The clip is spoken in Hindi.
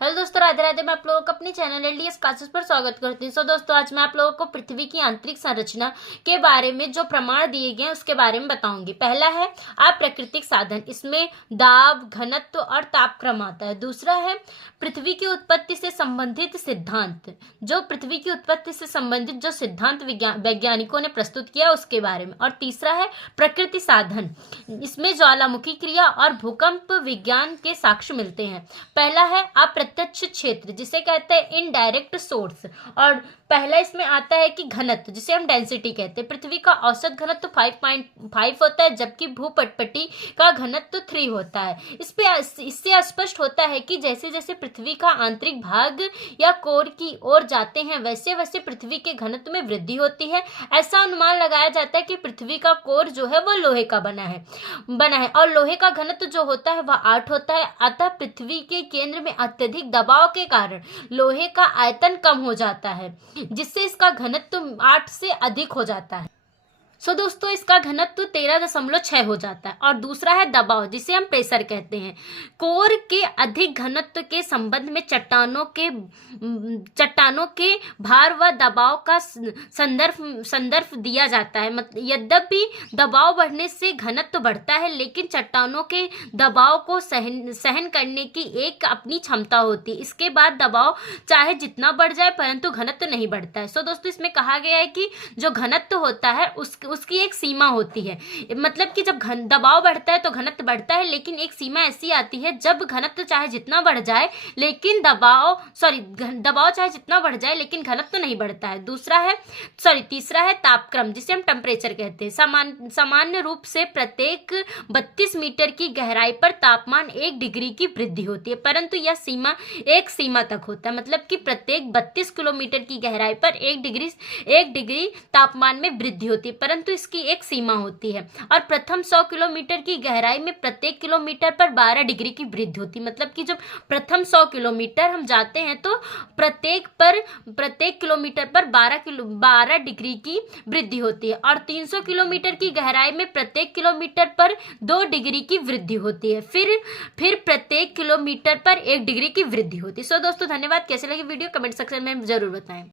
हेलो दोस्तों, राधे राधे। मैं आप लोगों को अपने चैनल एलडीएस क्लासेस पर स्वागत करती हूँ। दोस्तों, आज मैं आप लोगों को पृथ्वी की आंतरिक संरचना के बारे में जो प्रमाण दिए गए हैं उसके बारे में बताऊंगी। पहला है अप्राकृतिक साधन, इसमें दाब, घनत्व और तापक्रम आता है। दूसरा है पृथ्वी की उत्पत्ति से संबंधित सिद्धांत, जो पृथ्वी की उत्पत्ति से संबंधित जो सिद्धांत वैज्ञानिकों ने प्रस्तुत किया उसके बारे में। और तीसरा है प्रकृति साधन, इसमें ज्वालामुखी क्रिया और भूकंप विज्ञान के साक्ष्य मिलते हैं। पहला है अप्रत्यक्ष क्षेत्र, जिसे कहते हैं इनडायरेक्ट सोर्स। और पहला इसमें आता है कि घनत्व, जिसे हम डेंसिटी कहते हैं। पृथ्वी का औसत घनत्व 5.5 होता है, जबकि भूपटपटी का घनत्व 3 होता है। इससे स्पष्ट होता है कि जैसे जैसे पृथ्वी का आंतरिक भाग या कोर की ओर जाते हैं, वैसे वैसे पृथ्वी के घनत्व में वृद्धि होती है। ऐसा अनुमान लगाया जाता है कि पृथ्वी का कोर जो है वो लोहे का बना है और लोहे का घनत्व जो होता है वह 8 होता है। अतः पृथ्वी के केंद्र में अत्यधिक दबाव के कारण लोहे का आयतन कम हो जाता है, जिससे इसका घनत्व 8 से अधिक हो जाता है। दोस्तों, इसका घनत्व 13.6 हो जाता है। और दूसरा है दबाव, जिसे हम प्रेशर कहते हैं। कोर के अधिक घनत्व के संबंध में चट्टानों के भार व दबाव का संदर्भ दिया जाता है। यद्यपि दबाव बढ़ने से घनत्व बढ़ता है, लेकिन चट्टानों के दबाव को सहन करने की एक अपनी क्षमता होती है। इसके बाद दबाव चाहे जितना बढ़ जाए, परंतु घनत्व नहीं बढ़ता है। दोस्तों, इसमें कहा गया है कि जो घनत्व होता है उसकी एक सीमा होती है। मतलब कि जब दबाव बढ़ता है तो घनत्व बढ़ता है, लेकिन एक सीमा ऐसी आती है जब घनत्व चाहे जितना बढ़ जाए लेकिन दबाव चाहे जितना बढ़ जाए लेकिन घनत्व नहीं बढ़ता है। तीसरा है तापक्रम, जिसे हम टेम्परेचर कहते हैं। सामान्य रूप से प्रत्येक 32 मीटर की गहराई पर तापमान 1 डिग्री की वृद्धि होती है, परंतु यह एक सीमा तक होता है। मतलब कि प्रत्येक 32 किलोमीटर की गहराई पर 1 डिग्री तापमान में वृद्धि होती है, परंतु इसकी एक सीमा होती है। और प्रथम 100 किलोमीटर की गहराई में प्रत्येक किलोमीटर पर 12 डिग्री की वृद्धि होती है। मतलब कि जब प्रथम 100 किलोमीटर हम जाते हैं तो प्रत्येक किलोमीटर पर 12 डिग्री की वृद्धि होती है। और 300 किलोमीटर की गहराई में प्रत्येक किलोमीटर पर 2 डिग्री की वृद्धि होती है। फिर प्रत्येक किलोमीटर पर 1 डिग्री की वृद्धि होती है। दोस्तों, धन्यवाद। कैसे लगी वीडियो कमेंट सेक्शन में जरूर बताएं।